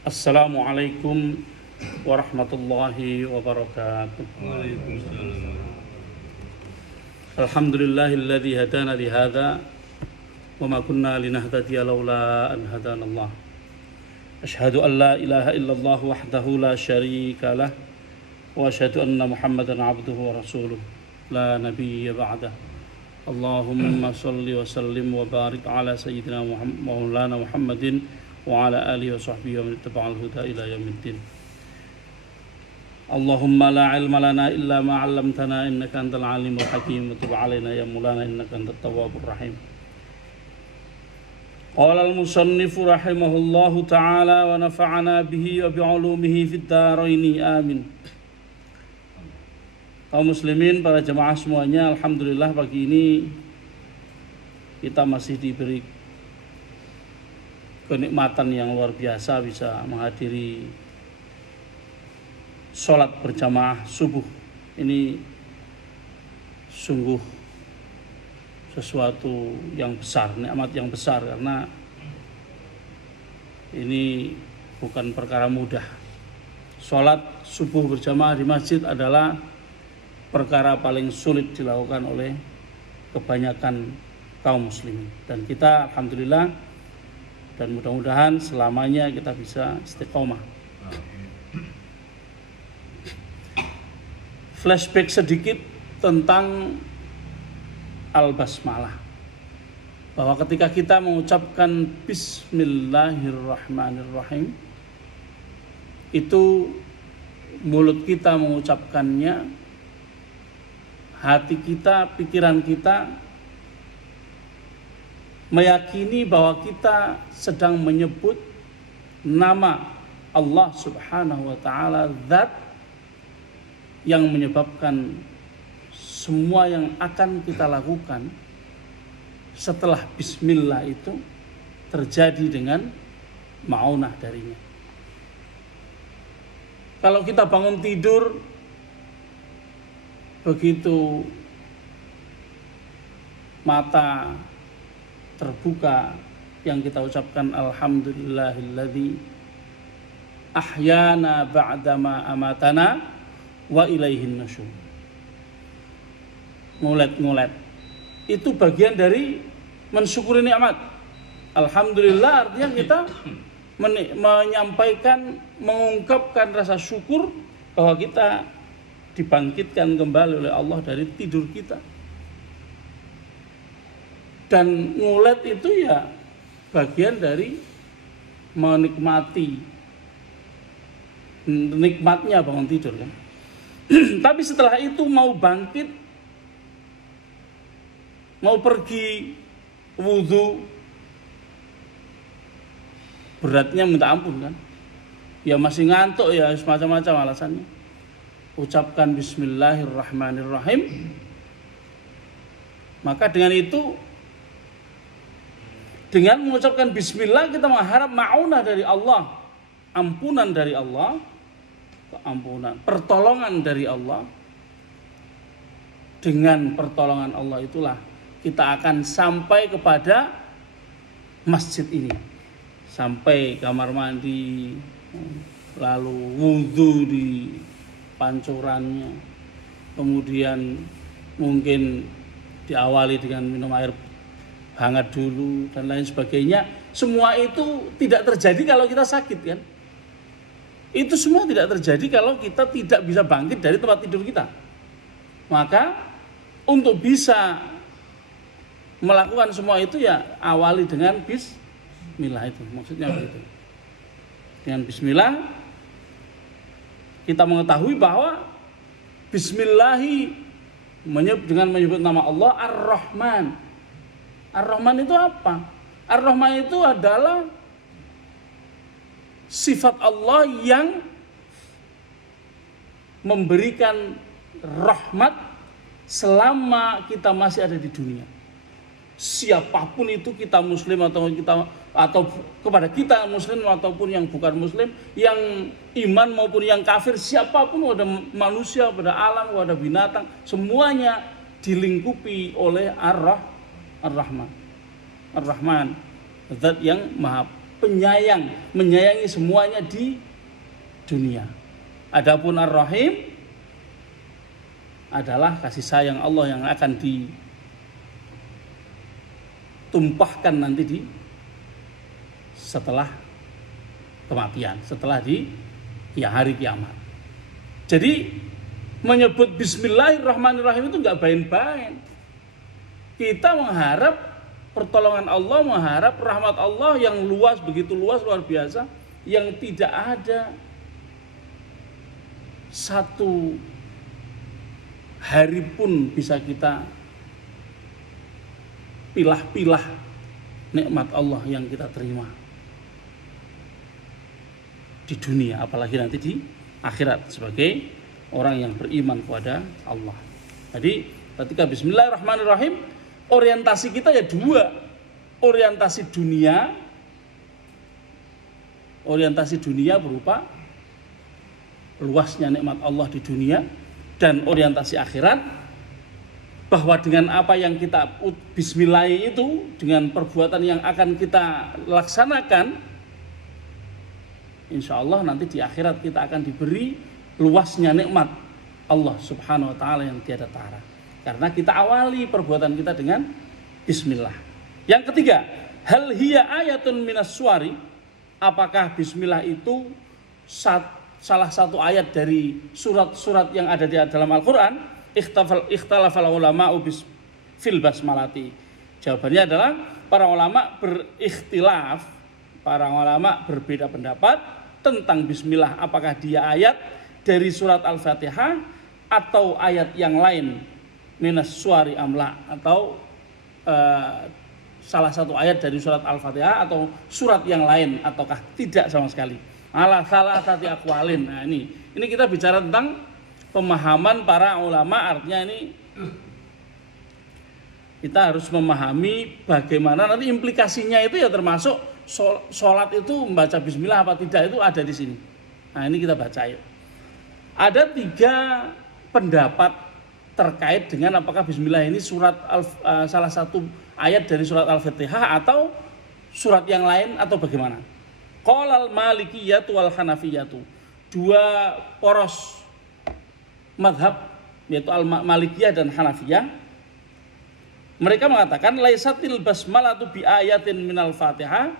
Assalamualaikum warahmatullahi wabarakatuh. Waalaikumsalam. Alhamdulillahilladzi hadana li hadza wa ma kunna linahtadiya laula an hadanallah. Asyhadu an la ilaha illallah wahdahu la syarika lah wa asyhadu anna Muhammadan abduhu wa rasuluh la nabiyya ba'dah. Allahumma shalli wa sallim wa barik ala sayyidina Maulana Muhammadin wa ala alihi wa sahbihi wa man ittaba'al huda ila yaumiddin. Allahumma la ilma lana illa ma 'allamtana innaka antal alimul hakim wa tub 'alaina ya maulana innaka antat tawwabur rahim. Qala al-musannif rahimahullahu ta'ala wa nafa'ana bihi wa bi 'ulumihi fid dharain amin. Kaum muslimin, para jemaah semuanya, alhamdulillah pagi ini kita masih diberi kenikmatan yang luar biasa bisa menghadiri sholat berjamaah subuh. Ini sungguh sesuatu yang besar, nikmat yang besar, karena ini bukan perkara mudah. Sholat subuh berjamaah di masjid adalah perkara paling sulit dilakukan oleh kebanyakan kaum muslimin. Dan kita alhamdulillah dan mudah-mudahan selamanya kita bisa istiqomah. Flashback sedikit tentang Al-Basmalah, bahwa ketika kita mengucapkan Bismillahirrahmanirrahim, itu mulut kita mengucapkannya, hati kita, pikiran kita meyakini bahwa kita sedang menyebut nama Allah Subhanahu wa ta'ala, zat yang menyebabkan semua yang akan kita lakukan setelah bismillah itu terjadi dengan ma'unah darinya. Kalau kita bangun tidur, begitu mata terbuka, yang kita ucapkan alhamdulillahilladzi ahyana ba'dama amatana wa ilaihin nusyur. Ngulet-ngulet itu bagian dari mensyukuri nikmat. Alhamdulillah artinya kita menyampaikan, mengungkapkan rasa syukur bahwa kita dibangkitkan kembali oleh Allah dari tidur kita. Dan ngulet itu ya bagian dari menikmati nikmatnya bangun tidur kan. Tapi setelah itu mau bangkit, mau pergi wudhu, beratnya minta ampun kan. Ya masih ngantuk ya, semacam-macam alasannya. Ucapkan Bismillahirrahmanirrahim. Maka dengan itu, dengan mengucapkan Bismillah, kita mengharap ma'unah dari Allah, ampunan dari Allah, keampunan, pertolongan dari Allah. Dengan pertolongan Allah itulah kita akan sampai kepada masjid ini, sampai kamar mandi, lalu wudhu di pancurannya, kemudian mungkin diawali dengan minum air hangat dulu dan lain sebagainya. Semua itu tidak terjadi kalau kita sakit kan. Itu semua tidak terjadi kalau kita tidak bisa bangkit dari tempat tidur kita. Maka untuk bisa melakukan semua itu ya awali dengan bismillah, itu maksudnya begitu. Dengan bismillah kita mengetahui bahwa bismillahi dengan menyebut nama Allah Ar-Rahman. Ar-Rahman itu apa? Ar-Rahman itu adalah sifat Allah yang memberikan rahmat selama kita masih ada di dunia. Siapapun itu, kita muslim atau kepada kita muslim ataupun yang bukan muslim, yang iman maupun yang kafir, siapapun, ada manusia, pada alam, ada binatang, semuanya dilingkupi oleh Ar-Rahman. Ar-Rahman, zat yang maha penyayang, menyayangi semuanya di dunia. Adapun Ar-Rahim adalah kasih sayang Allah yang akan ditumpahkan nanti di setelah kematian, setelah di hari kiamat. Jadi menyebut Bismillahirrahmanirrahim itu nggak main-main. Kita mengharap pertolongan Allah, mengharap rahmat Allah yang luas, begitu luas, luar biasa, yang tidak ada satu hari pun bisa kita pilah-pilah nikmat Allah yang kita terima di dunia, apalagi nanti di akhirat sebagai orang yang beriman kepada Allah. Jadi ketika Bismillahirrahmanirrahim, orientasi kita ya dua, orientasi dunia berupa luasnya nikmat Allah di dunia, dan orientasi akhirat bahwa dengan apa yang kita bismillah itu, dengan perbuatan yang akan kita laksanakan, insya Allah nanti di akhirat kita akan diberi luasnya nikmat Allah subhanahu wa ta'ala yang tiada tara, karena kita awali perbuatan kita dengan bismillah. Yang ketiga, hal hiya ayatun minas suwari, apakah bismillah itu salah satu ayat dari surat-surat yang ada di dalam Al-Quran? Ikhtalafal ulama'u fil basmalati. Jawabannya adalah para ulama berikhtilaf, para ulama berbeda pendapat tentang bismillah, apakah dia ayat dari surat Al-Fatihah atau ayat yang lain, minas suwari amla, atau salah satu ayat dari surat Al-Fatihah atau surat yang lain, ataukah tidak sama sekali. Ala salah satu akwalin. Nah, ini kita bicara tentang pemahaman para ulama, artinya ini kita harus memahami bagaimana nanti implikasinya itu, ya termasuk sholat itu membaca bismillah apa tidak, itu ada di sini. Nah, ini kita baca yuk. Ada 3 pendapat terkait dengan apakah bismillah ini salah satu ayat dari surat Al-Fatihah atau surat yang lain atau bagaimana. Qalal malikiyatu wal hanafiyatu, 2 poros madhab, yaitu al-malikiyah dan hanafiyah, mereka mengatakan laisatil basmalatu bi ayatin minal fatihah,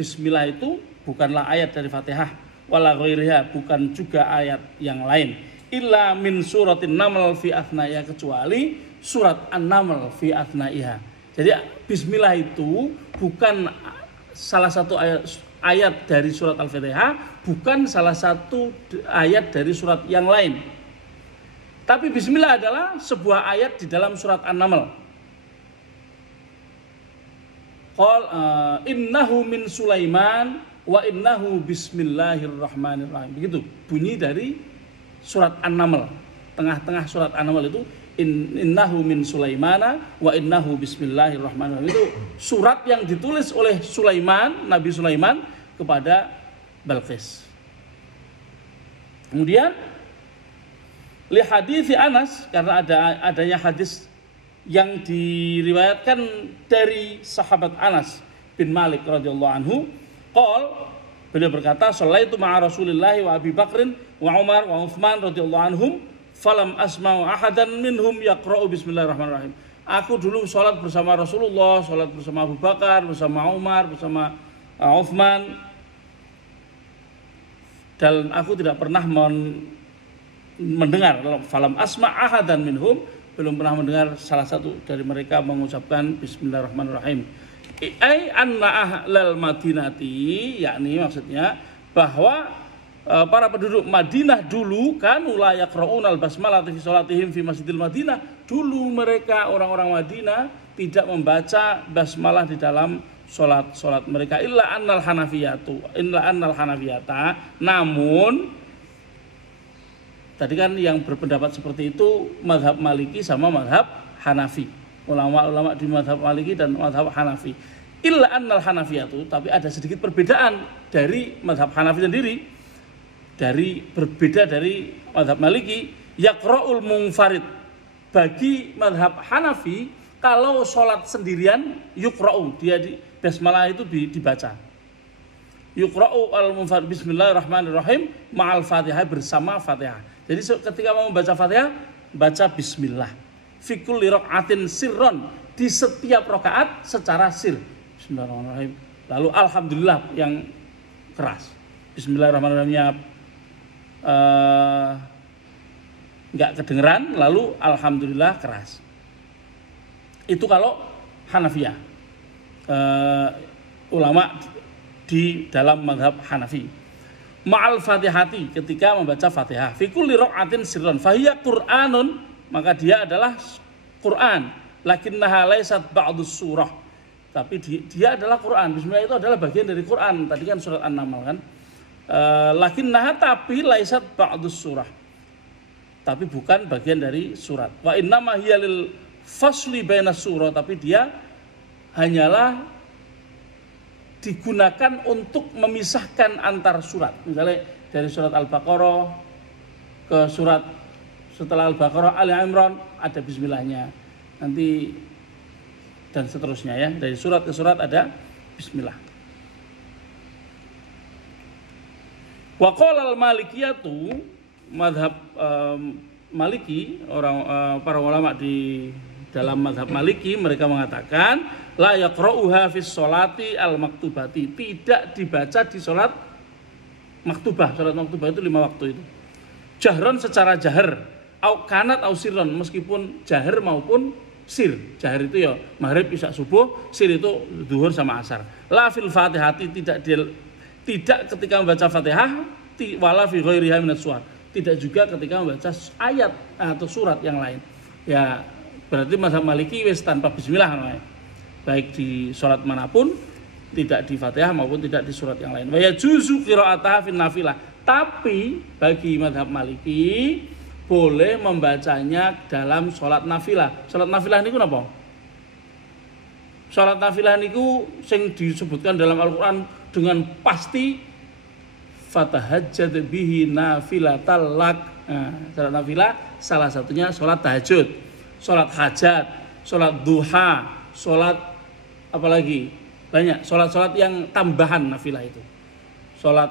bismillah itu bukanlah ayat dari Fatihah, wala ghairiha, bukan juga ayat yang lain, illa min suratin naml fi athnaiha, kecuali surat An-Naml fi athnaiha. Jadi bismillah itu bukan salah satu ayat dari surat Al-Fatihah, bukan salah satu ayat dari surat yang lain. Tapi bismillah adalah sebuah ayat di dalam surat An-Naml. Qal innahu min Sulaiman wa innahu bismillahirrahmanirrahim. Begitu bunyi dari surat An-Naml. Tengah-tengah surat An-Naml itu innahu min Sulaimana wa innahu bismillahirrahmanirrahim. Itu surat yang ditulis oleh Sulaiman, Nabi Sulaiman, kepada Balqis. Kemudian li hadits Anas, karena adanya hadis yang diriwayatkan dari sahabat Anas bin Malik radhiyallahu anhu, beliau berkata, shallaitu ma'a Rasulillah wa Abi Bakrin wa Umar wa Utsman radhiyallahu anhum falam asma'u ahadan minhum yaqra'u bismillahirrahmanirrahim. Aku dulu sholat bersama Rasulullah, sholat bersama Abu Bakar, bersama Umar, bersama Utsman, dan aku tidak pernah mendengar, falam asma ahadan minhum, belum pernah mendengar salah satu dari mereka mengucapkan bismillahirrahmanirrahim. Ai anna ahlal madinati, yakni maksudnya bahwa para penduduk Madinah dulu kan la yaqra'unal basmalah fi sholatihim fi Masjidil Madinah. Dulu mereka orang-orang Madinah tidak membaca basmalah di dalam sholat mereka, illa annal hanafiyata, namun tadi kan yang berpendapat seperti itu mazhab Maliki sama mazhab Hanafi, ulama-ulama di mazhab Maliki dan mazhab Hanafi. Illa annal hanafiyatu, tapi ada sedikit perbedaan dari mazhab Hanafi sendiri, berbeda dari mazhab Maliki. Yaqra'ul munfarid, bagi mazhab Hanafi kalau sholat sendirian yuqra'u, dia basmalah itu dibaca. yuqra'u al-munfarid bismillahirrahmanirrahim ma'al Fatihah, bersama Fatihah. Jadi ketika mau membaca Fatihah, baca bismillah. Fi kulli raq'atin sirron, di setiap rakaat secara sir. Bismillahirrahmanirrahim. Lalu alhamdulillah yang keras. Bismillahirrahmanirrahimnya enggak kedengeran, lalu alhamdulillah keras. Itu kalau Hanafiyah. Ulama di dalam mazhab Hanafi. Ma'al Fatihati, ketika membaca Fatihah. Fi kulli raq'atin sirron fahiya Qur'anun, maka dia adalah Quran. Lakinnaha laysat ba'dus surah. Tapi dia adalah Quran. Bismillah itu adalah bagian dari Quran. Tadi kan surat An-Naml kan. Lakinnaha, tapi laysat ba'dus surah. Tapi bukan bagian dari surat. Wa innama hiya lil fasli baina surah, tapi dia hanyalah digunakan untuk memisahkan antar surat. Misalnya dari surat Al-Baqarah ke surat setelah Al-Baqarah Ali Imran ada bismillahnya. Nanti dan seterusnya ya. Dari surat ke surat ada bismillah. Wa qala al-Malikiyatu, mazhab Maliki, para ulama di dalam mazhab Maliki mereka mengatakan la yaqra'uha fis sholati al-maktubati, tidak dibaca di sholat maktubah. Sholat maktubah itu 5 waktu itu. Jahron, secara jahar, au kanat au sirron, meskipun jahar maupun sir. Jahar itu ya maghrib, isya, subuh, sir itu zuhur sama asar. La fil Fatihati, tidak ketika membaca Fatihah, wala fi ghairiha minas suwar, tidak juga ketika membaca ayat atau surat yang lain. Ya berarti mazhab Maliki wis tanpa bismillah namanya. Baik di surat manapun, tidak di Fatihah maupun tidak di surat yang lain. Wa yajuzu qira'ataha fin nafilah. Tapi bagi mazhab Maliki boleh membacanya dalam sholat nafilah. Sholat nafilah niku napa? Sholat nafilah niku sing disebutkan dalam Al-Qur'an dengan pasti fatahajjad bihi nafilatal lak. Nah, sholat nafilah salah satunya sholat tahajud, sholat hajat, sholat duha, sholat apalagi banyak sholat-sholat yang tambahan nafilah itu. Sholat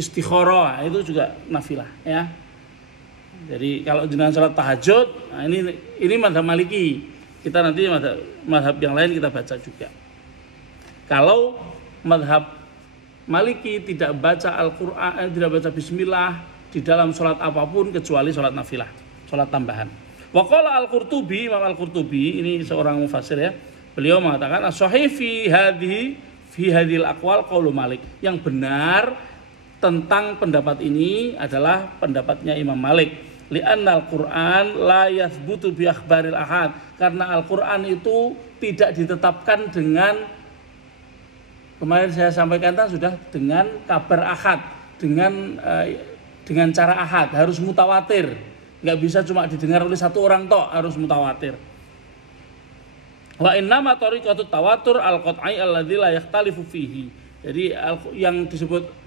istikharah itu juga nafilah ya. Jadi kalau jenengan sholat tahajud, nah ini mazhab Maliki. Kita nanti mazhab yang lain kita baca juga. Kalau mazhab Maliki tidak baca Al-Qur'an, tidak baca bismillah di dalam sholat apapun kecuali sholat nafilah, sholat tambahan. Wa qala Al-Qurtubi, Imam Al-Qurtubi ini seorang mufassir ya. Beliau mengatakan as-sahih fi hadhil aqwal qaulu Malik. Yang benar tentang pendapat ini adalah pendapatnya Imam Malik. Li'anna al-Qur'an la yathbutu bi akhbaril ahad. Karena Al-Qur'an itu tidak ditetapkan dengan, kemarin saya sampaikan sudah, dengan kabar ahad, dengan cara ahad, harus mutawatir. Enggak bisa cuma didengar oleh satu orang tok, harus mutawatir. Wa innama tariqatut tawatur al-qat'i alladzi la yakhtalifu fihi. Jadi yang disebut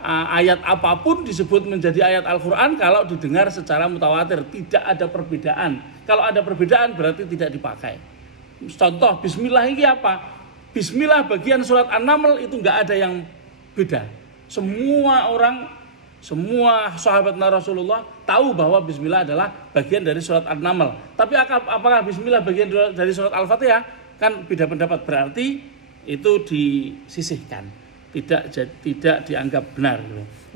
ayat apapun disebut menjadi ayat Al-Qur'an kalau didengar secara mutawatir, tidak ada perbedaan. Kalau ada perbedaan berarti tidak dipakai. Contoh bismillah ini apa? Bismillah bagian surat An-Naml itu enggak ada yang beda. Semua sahabat Rasulullah tahu bahwa bismillah adalah bagian dari surat An-Naml. Tapi apakah bismillah bagian dari surat Al-Fatihah? Kan beda pendapat, berarti itu disisihkan, tidak dianggap benar.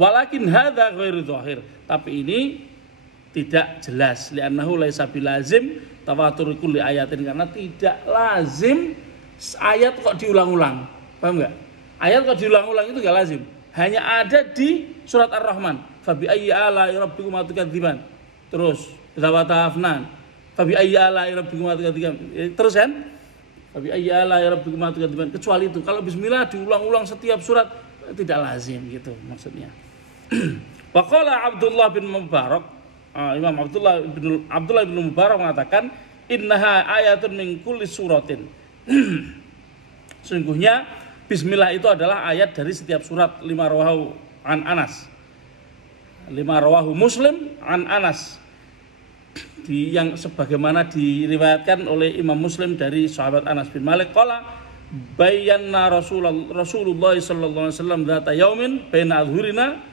Walakin hadza ghairu dzahir, tapi ini tidak jelas. Li'annahu laisa bilazim tawatur kulli ayatin, karena tidak lazim ayat kok diulang-ulang. Paham enggak? Ayat kok diulang-ulang itu enggak lazim. Hanya ada di surat Ar-Rahman. Fabi ayyi ala'i rabbikum tukadziban. Terus zawata afnan. Fabi ayyi ala'i rabbikum tukadziban. Terus kan? Fabi ayyi ala'i rabbikum tukadziban. Kecuali itu. Kalau bismillah diulang-ulang setiap surat tidak lazim gitu maksudnya. Wa qala Abdullah bin Mubarak, Imam Abdullah bin Mubarak mengatakan innaha ayatun min kulli suratin. Sungguhnya bismillah itu adalah ayat dari setiap surat. Lima rawahu an Anas, lima rawahu Muslim an Anas, yang sebagaimana diriwayatkan oleh Imam Muslim dari sahabat Anas bin Malik. Qala bayyana Rasulullah sallallahu alaihi wasallam dzata yaumin baina adhurina.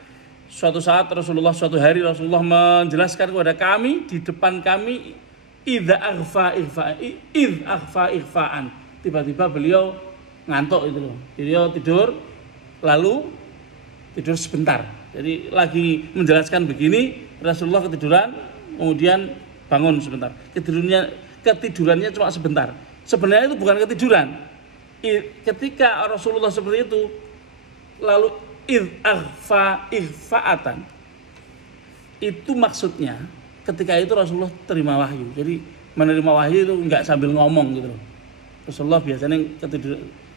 Suatu saat suatu hari Rasulullah menjelaskan kepada kami di depan kami idza aghfa ighfaan. Tiba-tiba beliau ngantuk itu loh. Beliau tidur lalu tidur sebentar. Jadi lagi menjelaskan begini Rasulullah ketiduran kemudian bangun sebentar. Ketidurannya cuma sebentar. Sebenarnya itu bukan ketiduran. Ketika Rasulullah seperti itu lalu ighfa'atan itu maksudnya ketika itu Rasulullah terima wahyu. Jadi menerima wahyu itu enggak sambil ngomong gitu loh. Rasulullah biasanya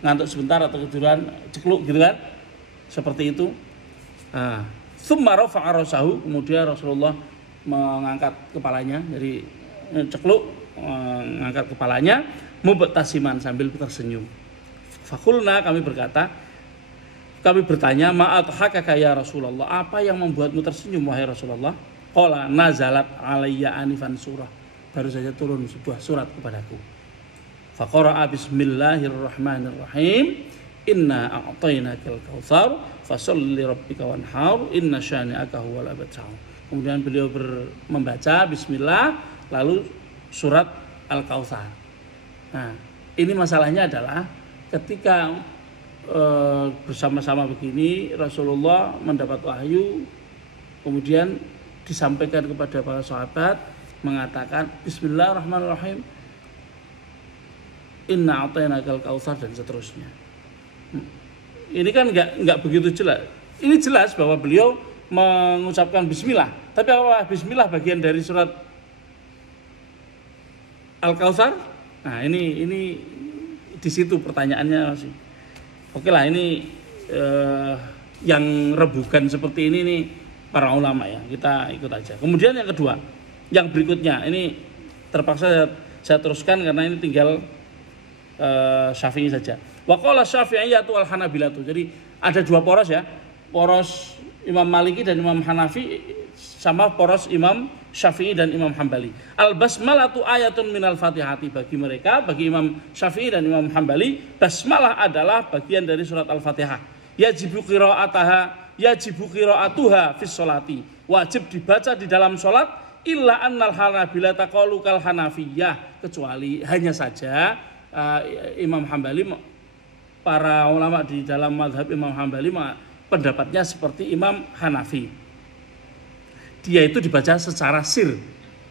ngantuk sebentar atau ketiduran cekluk gitu kan. Seperti itu. Tsumma rafa'a rasahu, kemudian Rasulullah mengangkat kepalanya dari cekluk, mengangkat kepalanya mubtasiman sambil tersenyum. Fakulna, kami bertanya, ma'adhakaka ya Rasulullah, apa yang membuatmu tersenyum wahai Rasulullah? Qala nazalat alayya anifan surah, baru saja turun sebuah surat kepadaku. Faqara'a bismillahirrahmanirrahim, inna a'tainakal kautsar fasholli lirabbika wanhar inna syani'aka huwal abtar. Kemudian beliau membaca bismillah lalu surat Al-Kautsar. Nah, ini masalahnya adalah ketika bersama-sama begini Rasulullah mendapat wahyu, kemudian disampaikan kepada para sahabat mengatakan bismillahirrahmanirrahim, inna a'tainakal kautsar dan seterusnya. Ini kan enggak begitu jelas. Ini jelas bahwa beliau mengucapkan bismillah. Tapi apa bismillah bagian dari surat Al-Kautsar? Nah, ini di situ pertanyaannya masih. Oke lah, ini yang rebukan seperti ini nih para ulama ya, kita ikut aja. Kemudian yang kedua, yang berikutnya ini terpaksa saya teruskan karena ini tinggal Syafi'i saja. Wa qala Syafi'iyyatu wal Hanabilatu. Jadi ada dua poros ya, poros Imam Maliki dan Imam Hanafi sama poros Imam Syafi'i dan Imam Hambali. Al-basmalatu ayatun minal Fatihati, bagi mereka, bagi Imam Syafi'i dan Imam Hambali, basmalah adalah bagian dari surat Al-Fatihah. Yajibu qira'atuha fis sholati. Wajib dibaca di dalam salat illa annal Hanabilata qalu kal Hanafiyah, kecuali hanya saja Imam Hambali, para ulama di dalam mazhab Imam Hambali pendapatnya seperti Imam Hanafi. Dia itu dibaca secara sir.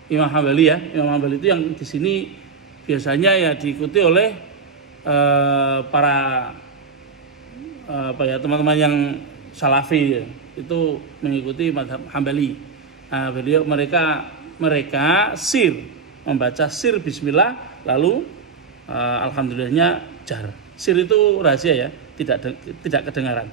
Imam Hambali ya, Imam Hambali itu yang di sini biasanya ya diikuti oleh para teman-teman yang Salafi ya, itu mengikuti mazhab Hambali. Nah, mereka sir, membaca sir bismillah lalu alhamdulillahnya jar. Sir itu rahasia ya, tidak kedengaran.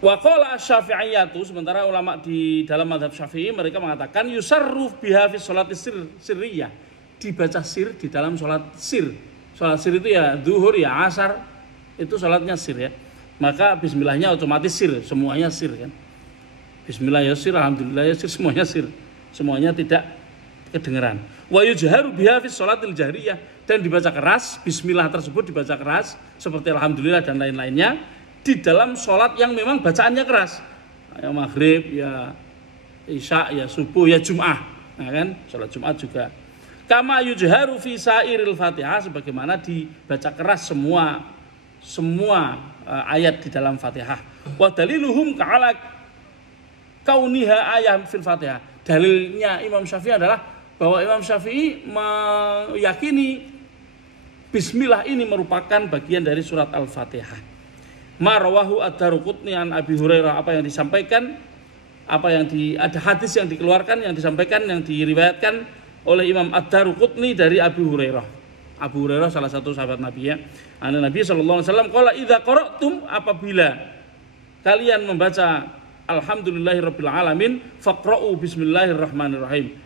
Wa qala asy-Syafi'iyyatu, sementara ulama di dalam mazhab Syafi'i mereka mengatakan yusarru biha fi sholati sirriyah, dibaca sir di dalam salat sir. Salat sir itu ya zuhur ya asar, itu salatnya sir ya. Maka bismillahnya otomatis sir, semuanya sir kan. Bismillah ya sir, alhamdulillah ya sir, semuanya sir. Semuanya tidak kedengaran. Wa yujharu biha fi sholatil jahriyah, dan dibaca keras, bismillah tersebut dibaca keras seperti alhamdulillah dan lain-lainnya di dalam sholat yang memang bacaannya keras, ya maghrib, ya isya, ya subuh, ya jum'ah, nah kan, sholat Jumat juga. Kama yujharu fi sairil Fatihah, sebagaimana dibaca keras semua ayat di dalam Fatihah. Wa daliluhum ka'ala kauniha ayat fil Fatihah. Dalilnya Imam Syafi'i adalah bahwa Imam Syafi'i meyakini bismillah ini merupakan bagian dari surat Al-Fatihah. Marwahu ad-Daruqutni an Abi Hurairah, apa yang disampaikan, ada hadis yang dikeluarkan, yang disampaikan, yang diriwayatkan oleh Imam ad-Daruqutni dari Abi Hurairah. Abu Hurairah salah satu sahabat Nabi ya. Nabi sallallahu alaihi wasallam qala idza qara'tum, apabila kalian membaca alhamdulillahirabbil alamin faqra'u bismillahirrahmanirrahim.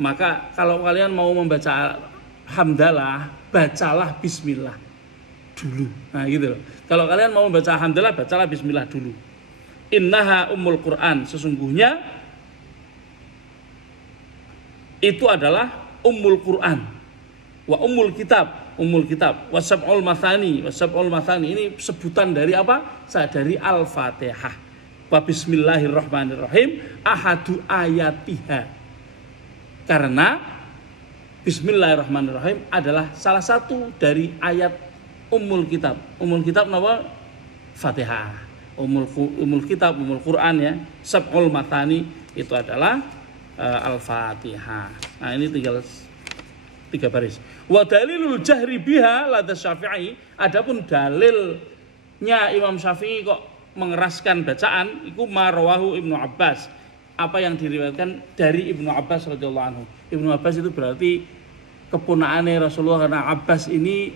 Maka kalau kalian mau membaca hamdalah, bacalah bismillah dulu. Nah gitu loh. Kalau kalian mau membaca hamdalah, bacalah bismillah dulu. Innaha ummul Quran, sesungguhnya itu adalah Ummul Quran wa Ummul Kitab, wa Sab'ul Mathani, ini sebutan dari apa? Dari Al-Fatihah. Wa Bismillahirrahmanirrahim ahadu ayatiha. Karena Bismillahirrahmanirrahim adalah salah satu dari ayat Ummul Kitab. Ummul Kitab nama Fatihah. Ummul Kitab, Ummul Quran ya. Sab'ul Mathani itu adalah Al-Fatihah. Nah, ini tinggal 3 baris. Wa dalilul jahri biha lada Syafi'i, adapun dalilnya Imam Syafi'i kok mengeraskan bacaan iku marawahu Ibnu Abbas. Apa yang diriwayatkan dari Ibnu Abbas radhiyallahu anhu. Ibnu Abbas itu berarti keponakannya Rasulullah, karena Abbas ini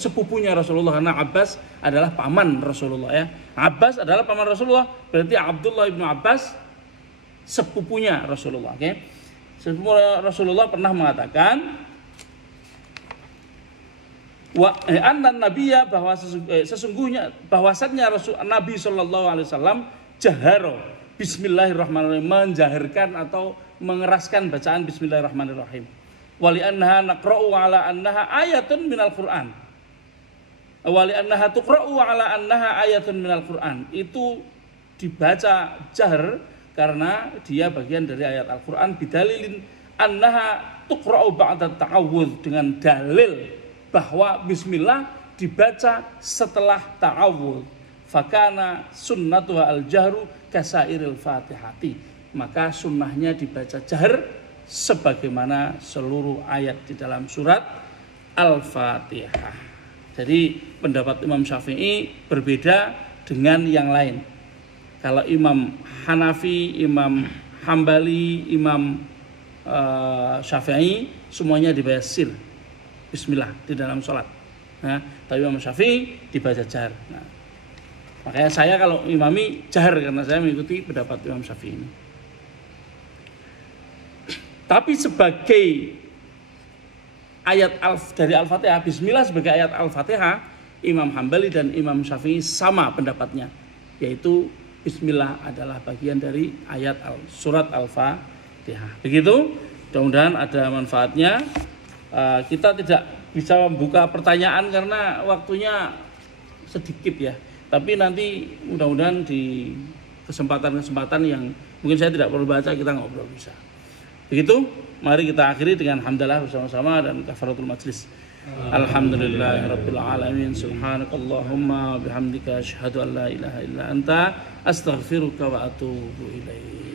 sepupunya Rasulullah, karena Abbas adalah paman Rasulullah ya. Abbas adalah paman Rasulullah, berarti Abdullah Ibnu Abbas sepupunya Rasulullah. Oke. Sepupu Rasulullah pernah mengatakan anna nabiyya, bahwa sesungguhnya bahwasannya Nabi sallallahu alaihi wasallam jaharo Bismillahirrahmanirrahim, menjahirkan atau mengeraskan bacaan Bismillahirrahmanirrahim. Wali annaha naqra'u ala annaha ayatun minal Qur'an. Wali annaha tuqra'u ala annaha ayatun minal Qur'an. Itu dibaca jahr karena dia bagian dari ayat Al-Qur'an, bidalilin annaha tuqra'u ba'da ta'awudz, dengan dalil bahwa bismillah dibaca setelah ta'awudz. Fakana sunnatuha al-jahru kasairil fatihati, maka sunnahnya dibaca jahr sebagaimana seluruh ayat di dalam surat Al-Fatihah. Jadi pendapat Imam Syafi'i berbeda dengan yang lain. Kalau Imam Hanafi, Imam Hambali, Imam Syafi'i semuanya dibaca sir bismillah di dalam sholat. Nah, tapi Imam Syafi'i dibaca jahr. Nah, makanya saya kalau imami jahr karena saya mengikuti pendapat Imam Syafi'i ini. Tapi sebagai ayat dari Al-Fatihah, bismillah sebagai ayat Al-Fatihah, Imam Hambali dan Imam Syafi'i sama pendapatnya, yaitu bismillah adalah bagian dari ayat surat Al-Fatihah. Begitu, mudah-mudahan ada manfaatnya. Kita tidak bisa membuka pertanyaan karena waktunya sedikit ya. Tapi nanti mudah-mudahan di kesempatan-kesempatan yang mungkin saya tidak perlu baca, kita ngobrol bisa. Begitu, mari kita akhiri dengan hamdalah bersama-sama dan kafaratul majlis. Alhamdulillahirabbil alamin, subhanakallahumma bihamdika asyhadu an la ilaha illa anta astaghfiruka wa atubu ilaik.